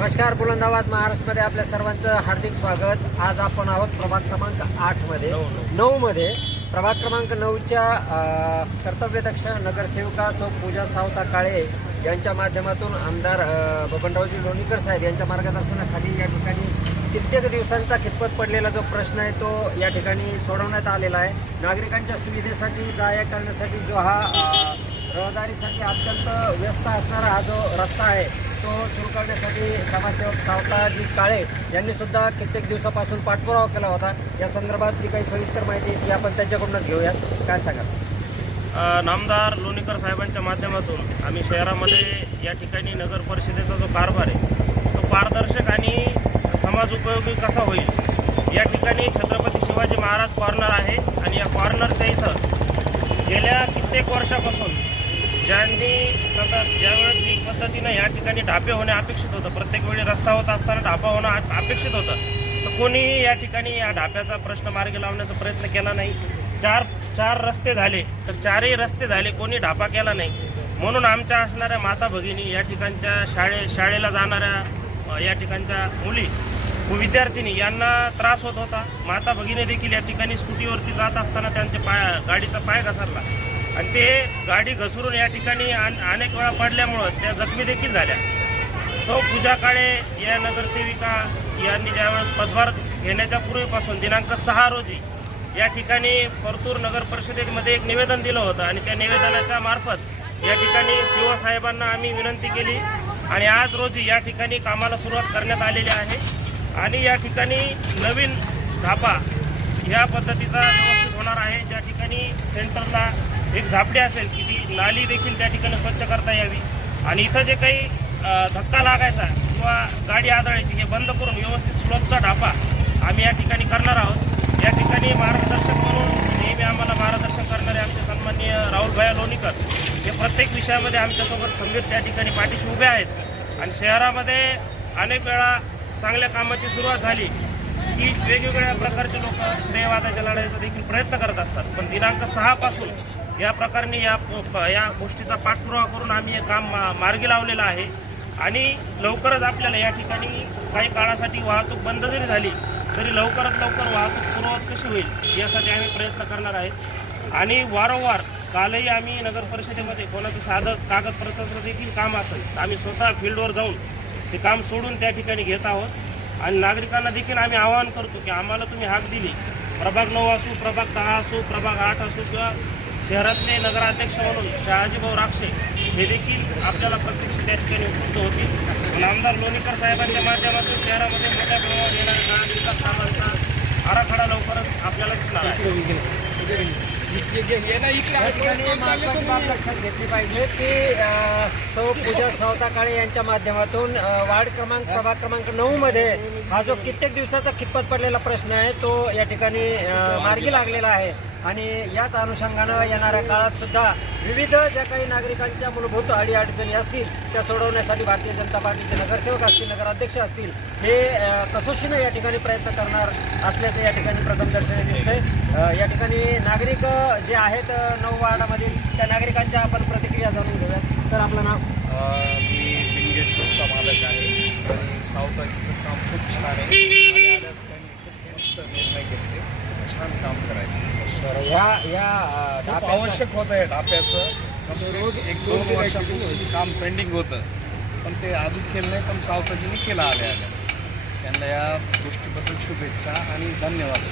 नमस्कार. बुलंद आवाज महाराष्ट्रामध्ये आपल्या सर्वांचं हार्दिक स्वागत. आज आपण आहोत प्रभाग क्रमांक 8मध्ये 9मध्ये प्रभाग क्रमांक 9च्या कर्तव्यदक्ष नगरसेविका सौ पूजा सावता काळे यांच्या माध्यमातून आमदार बबनरावजी लोणीकर साहेब यांच्या मार्गदर्शनाखाली या ठिकाणी कित्येक दिवसांचा खितपत पडलेला जो प्रश्न आहे तो या ठिकाणी सोडवण्यात आलेला आहे. नागरिकांच्या सुविधेसाठी जा-या करण्यासाठी जो हा रहदारीसाठी अत्यंत व्यस्त असणारा हा जो रस्ता आहे तो सुरू करण्यासाठी समाजसेवक सावताजी काळे यांनी सुद्धा कित्येक दिवसापासून पाठपुरावा केला होता. या संदर्भात जी काही सविस्तर माहिती आहे ती आपण त्यांच्याकडूनच घेऊयात. काय सांगाल? नामदार लोणीकर साहेबांच्या माध्यमातून आम्ही शहरामध्ये या ठिकाणी नगर परिषदेचा जो कारभार आहे तो पारदर्शक आणि समाज उपयोगी कसा होईल या ठिकाणी छत्रपती शिवाजी महाराज कॉर्नर आहे आणि या कॉर्नरच्या इथं गेल्या कित्येक वर्षापासून ज्यावेळेस जी पद्धतीनं या ठिकाणी ढापे होणे अपेक्षित होतं, प्रत्येक वेळी रस्ता होत असताना ढापा होणं अपेक्षित होतं, तर कोणीही या ठिकाणी या ढाप्याचा प्रश्न मार्गी लावण्याचा प्रयत्न केला नाही. चार रस्ते झाले तर चारही रस्ते झाले, कोणी ढापा केला नाही. म्हणून आमच्या असणाऱ्या माता भगिनी या ठिकाणच्या शाळेला जाणाऱ्या या ठिकाणच्या मुली विद्यार्थिनी यांना त्रास होत होता. माता भगिनी देखील या ठिकाणी स्कूटीवरती जात असताना त्यांचे गाडीचा पाय घसरला आणि ते गाडी घसरून या ठिकाणी अनेक वेळा पडल्यामुळं त्या जखमी देखील झाल्या. सौ पूजा काळे या नगरसेविका यांनी ज्यावेळेस पदभार घेण्याच्या पूर्वीपासून दिनांक 6 रोजी या ठिकाणी परतूर नगर परिषदेमध्ये एक निवेदन दिलं होतं आणि त्या निवेदनाच्या मार्फत या ठिकाणी सीओ साहेबांना आम्ही विनंती केली आणि आज रोजी या ठिकाणी कामाला सुरुवात करण्यात आलेली आहे. आणि या ठिकाणी नवीन ढापा ह्या पद्धतीचा व्यवस्थित होणार आहे. ज्या ठिकाणी सेंटरला एक झापडी असेल की ती नाली देखील त्या ठिकाणी स्वच्छ करता यावी आणि इथं जे काही धक्का लागायचा किंवा गाडी आदळायची हे बंद करून व्यवस्थित स्लोपचा ढापा आम्ही या ठिकाणी करणार आहोत. या ठिकाणी मार्गदर्शक म्हणून नेहमी आम्हाला मार्गदर्शन करणारे आमचे सन्माननीय राहुलभाई लोणीकर हे प्रत्येक विषयामध्ये आमच्यासोबत खंबीर त्या ठिकाणी पाठीशी उभे आहेत. आणि शहरामध्ये अनेक वेळा चांगल्या कामाची सुरुवात झाली की वेगवेगळ्या प्रकारचे लोक श्रेयवादाच्या लढाईचा देखील प्रयत्न करत असतात, पण दिनांक 6 पासून या प्रकारे या गोष्टीचा पाठपुरावा करून आम्ही हे काम मार्गी लावलेलं आहे. आणि लवकरच आपल्याला या ठिकाणी काही काळासाठी वाहतूक बंद जरी झाली तरी लवकरात लवकर वाहतूक सुरुवात कशी होईल यासाठी आम्ही प्रयत्न करणार आहेत. आणि वारंवार कालही आम्ही नगर परिषदेमध्ये कोणाचं साधं कागदपत्राचं देखील काम असेल तर आम्ही स्वतः फील्डवर जाऊन ते काम सोडून त्या ठिकाणी घेत आहोत. आणि नागरिकांना देखील आम्ही आवाहन करतो की आम्हाला तुम्ही हाक दिली, प्रभाग 9 असू, प्रभाग 10 असू, प्रभाग 8 असू किंवा शहरातले नगराध्यक्ष म्हणून शहाजीभाऊ राक्षे हे देखील आपल्याला प्रत्यक्ष त्या ठिकाणी उपलब्ध होतील. आमदार लोणीकर साहेबांच्या माध्यमातून शहरामध्ये मोठ्या प्रमाणावर येणाऱ्या विकास कामांचा आराखडा लवकरच आपल्याला दिसणार आहे. लक्षात घेतली पाहिजे की सौ पूजा सावता काळे यांच्या माध्यमातून प्रभाग क्रमांक 9मध्ये हा जो कित्येक दिवसाचा खितपत पडलेला प्रश्न आहे तो या ठिकाणी मार्गी लागलेला आहे. आणि याच अनुषंगानं येणाऱ्या काळात सुद्धा विविध ज्या काही नागरिकांच्या मूलभूत अडीअडचणी असतील त्या सोडवण्यासाठी भारतीय जनता पार्टीचे नगरसेवक असतील, नगराध्यक्ष असतील, हे कसोशीनं या ठिकाणी प्रयत्न करणार असल्याचं या ठिकाणी प्रथमदर्शनी दिसतंय. या ठिकाणी नागरिक जे आहेत 9 वार्डामधील त्या नागरिकांच्या आपण प्रतिक्रिया जाणून घेऊयात. तर आपलं नाव? मी बिंगेश्वरचा मालक आहे आणि सावताजीचं काम खूप छान आहे. निर्णय घेतले, छान काम करायचं खूप आवश्यक होतं आहे ढाप्याचं. रोज 1-2 वर्षापासून काम पेंडिंग होतं पण ते अजून केलं नाही, पण सावताजींनी केलं आल्या त्यांना या गोष्टीबद्दल शुभेच्छा आणि धन्यवाद.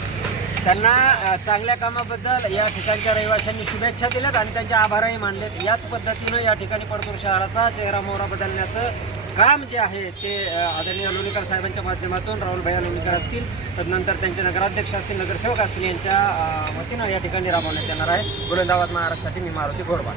त्यांना चांगल्या कामाबद्दल या ठिकाणच्या रहिवाशांनी शुभेच्छा दिल्यात आणि त्यांचे आभारही मानलेत. याच पद्धतीनं या ठिकाणी परतूर शहराचा चेहरा मोहरा बदलण्याचं काम जे आहे ते आदरणीय लोणीकर साहेबांच्या माध्यमातून राहुलभाई लोणीकर असतील, तदनंतर त्यांचे नगराध्यक्ष असतील, नगरसेवक असतील यांच्या वतीनं या ठिकाणी राबवण्यात येणार आहे. बुलंद आवाज महाराष्ट्रासाठी मी मारुती गोरबा.